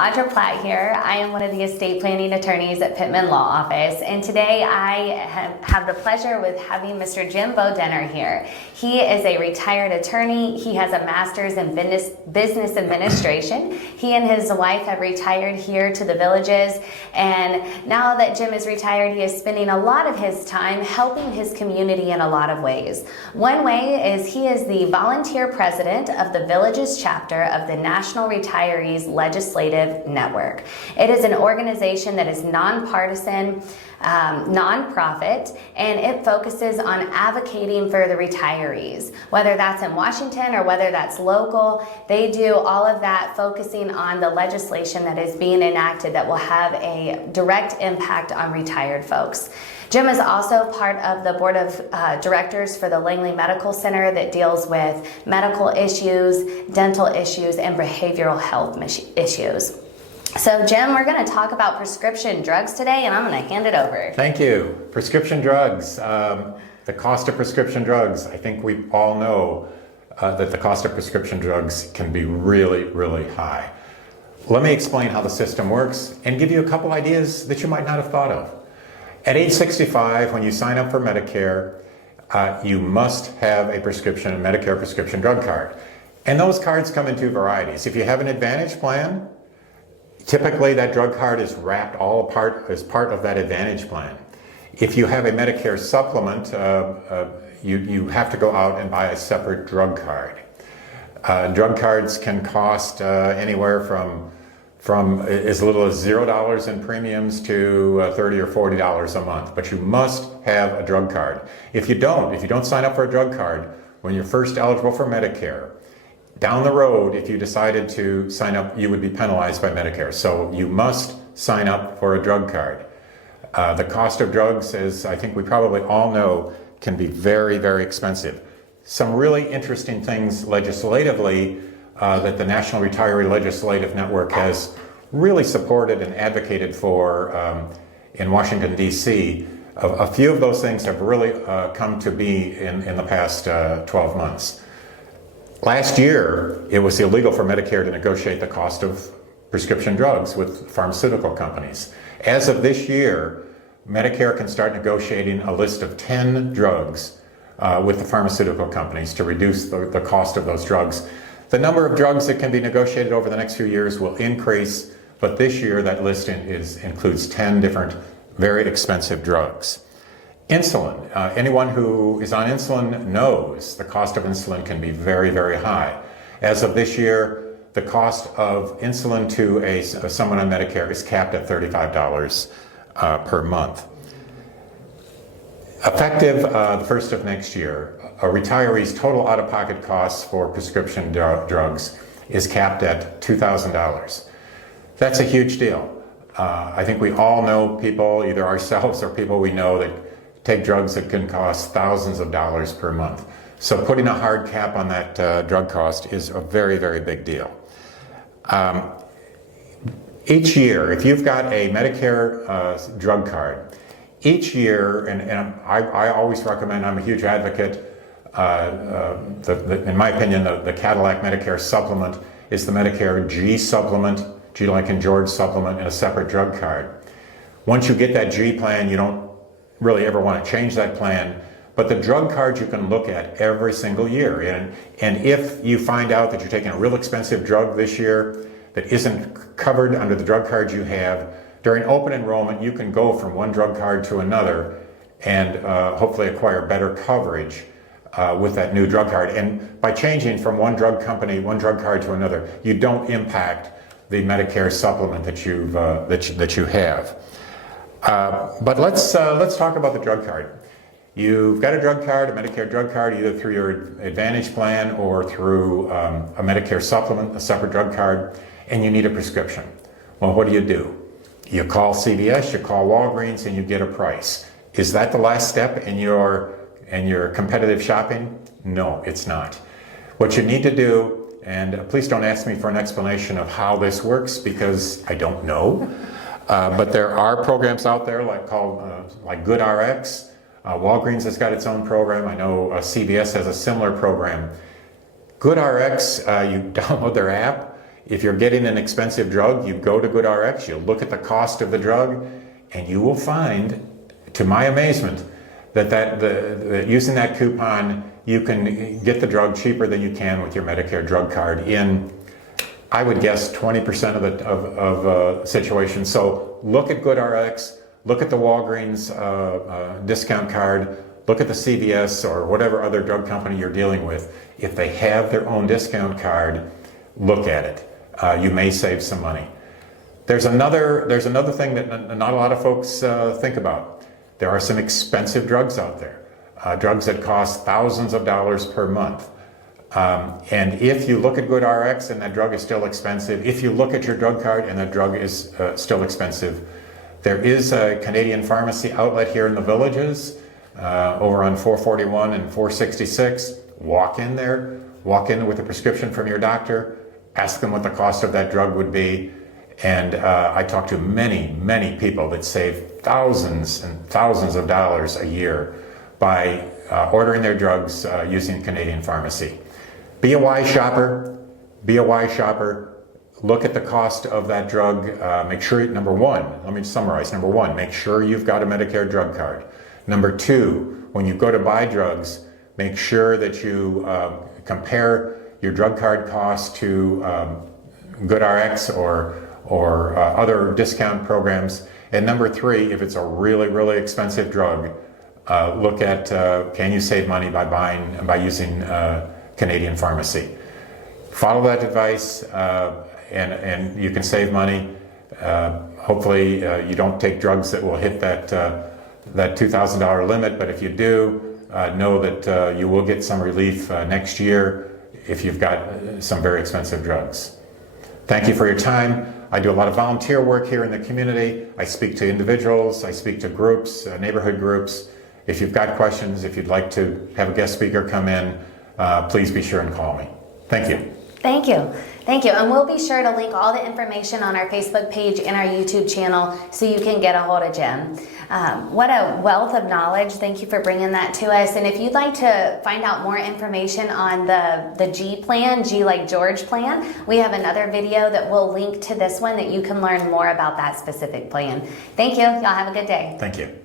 Audra Platt here. I am one of the estate planning attorneys at Pittman Law Office, and today I have the pleasure with having Mr. Jim Bodenner here. He is a retired attorney. He has a master's in business administration. He and his wife have retired here to the Villages, and now that Jim is retired, he is spending a lot of his time helping his community in a lot of ways. One way is he is the volunteer president of the Villages chapter of the National Retirees Legislative Network. It is an organization that is nonpartisan, nonprofit, and it focuses on advocating for the retirees. Whether that's in Washington or whether that's local, they do all of that focusing on the legislation that is being enacted that will have a direct impact on retired folks. Jim is also part of the board of directors for the Langley Medical Center that deals with medical issues, dental issues, and behavioral health issues. So Jim, we're going to talk about prescription drugs today, and I'm going to hand it over. Thank you. Prescription drugs, the cost of prescription drugs. I think we all know that the cost of prescription drugs can be really, really high. Let me explain how the system works and give you a couple ideas that you might not have thought of. At age 65, when you sign up for Medicare, you must have a prescription, a Medicare prescription drug card. And those cards come in two varieties. If you have an Advantage plan, typically that drug card is wrapped all apart as part of that Advantage plan. If you have a Medicare supplement, you have to go out and buy a separate drug card. Drug cards can cost anywhere from as little as $0 in premiums to $30 or $40 a month, but you must have a drug card. If you don't sign up for a drug card when you're first eligible for Medicare, down the road, if you decided to sign up, you would be penalized by Medicare. So you must sign up for a drug card. The cost of drugs, as I think we probably all know, can be very, very expensive. Some really interesting things legislatively that the National Retiree Legislative Network has really supported and advocated for in Washington, D.C. A few of those things have really come to be in the past 12 months. Last year, it was illegal for Medicare to negotiate the cost of prescription drugs with pharmaceutical companies. As of this year, Medicare can start negotiating a list of 10 drugs with the pharmaceutical companies to reduce the cost of those drugs. The number of drugs that can be negotiated over the next few years will increase, but this year that list includes 10 different very expensive drugs. Insulin. Anyone who is on insulin knows the cost of insulin can be very, very high. As of this year, the cost of insulin to someone on Medicare is capped at $35 per month. Effective the 1st of next year, a retiree's total out-of-pocket costs for prescription drugs is capped at $2,000. That's a huge deal. I think we all know people, either ourselves or people we know, that take drugs that can cost thousands of dollars per month. So putting a hard cap on that drug cost is a very, very big deal. Each year, if you've got a Medicare drug card, each year, and I always recommend, I'm a huge advocate, in my opinion, the Cadillac Medicare supplement is the Medicare G supplement, G like in George supplement, and a separate drug card. Once you get that G plan, you don't really ever want to change that plan, but the drug card you can look at every single year. And if you find out that you're taking a real expensive drug this year that isn't covered under the drug card you have, during open enrollment, you can go from one drug card to another and hopefully acquire better coverage with that new drug card. And by changing from one drug company, one drug card to another, you don't impact the Medicare supplement that you have. But let's talk about the drug card. You've got a drug card, a Medicare drug card, either through your Advantage plan or through a Medicare supplement, a separate drug card, and you need a prescription. Well, what do? You call CVS, you call Walgreens, and you get a price. Is that the last step in your competitive shopping? No, it's not. What you need to do, and please don't ask me for an explanation of how this works because I don't know, but there are programs out there like GoodRx. Walgreens has got its own program. I know CVS has a similar program. GoodRx, you download their app, If you're getting an expensive drug, you go to GoodRx, you look at the cost of the drug, and you will find, to my amazement, that using that coupon, you can get the drug cheaper than you can with your Medicare drug card in, I would guess, 20% of situations. So look at GoodRx, look at the Walgreens discount card, look at the CVS or whatever other drug company you're dealing with. If they have their own discount card, look at it. You may save some money. There's another thing that not a lot of folks think about. There are some expensive drugs out there, drugs that cost thousands of dollars per month. And if you look at GoodRx and that drug is still expensive, if you look at your drug card and that drug is still expensive, there is a Canadian pharmacy outlet here in the Villages, over on 441 and 466. Walk in there, walk in with a prescription from your doctor, ask them what the cost of that drug would be. And I talk to many people that save thousands and thousands of dollars a year by ordering their drugs using Canadian pharmacy. Be a wise shopper. Be a wise shopper. Look at the cost of that drug. Make sure, number one, let me summarize. Number one, make sure you've got a Medicare drug card. Number two, when you go to buy drugs, make sure that you compare your drug card cost to GoodRx or other discount programs. And number three, if it's a really expensive drug, look at can you save money by using Canadian pharmacy. Follow that advice, and you can save money. Hopefully, you don't take drugs that will hit that $2,000 limit. But if you do, know that you will get some relief next year if you've got some very expensive drugs. Thank you for your time. I do a lot of volunteer work here in the community. I speak to individuals, I speak to groups, neighborhood groups. If you've got questions, if you'd like to have a guest speaker come in, please be sure and call me. Thank you. Thank you. Thank you. And we'll be sure to link all the information on our Facebook page and our YouTube channel so you can get a hold of Jim. What a wealth of knowledge. Thank you for bringing that to us. And if you'd like to find out more information on the G plan, G like George plan, we have another video that will link to this one that you can learn more about that specific plan. Thank you. Y'all have a good day. Thank you.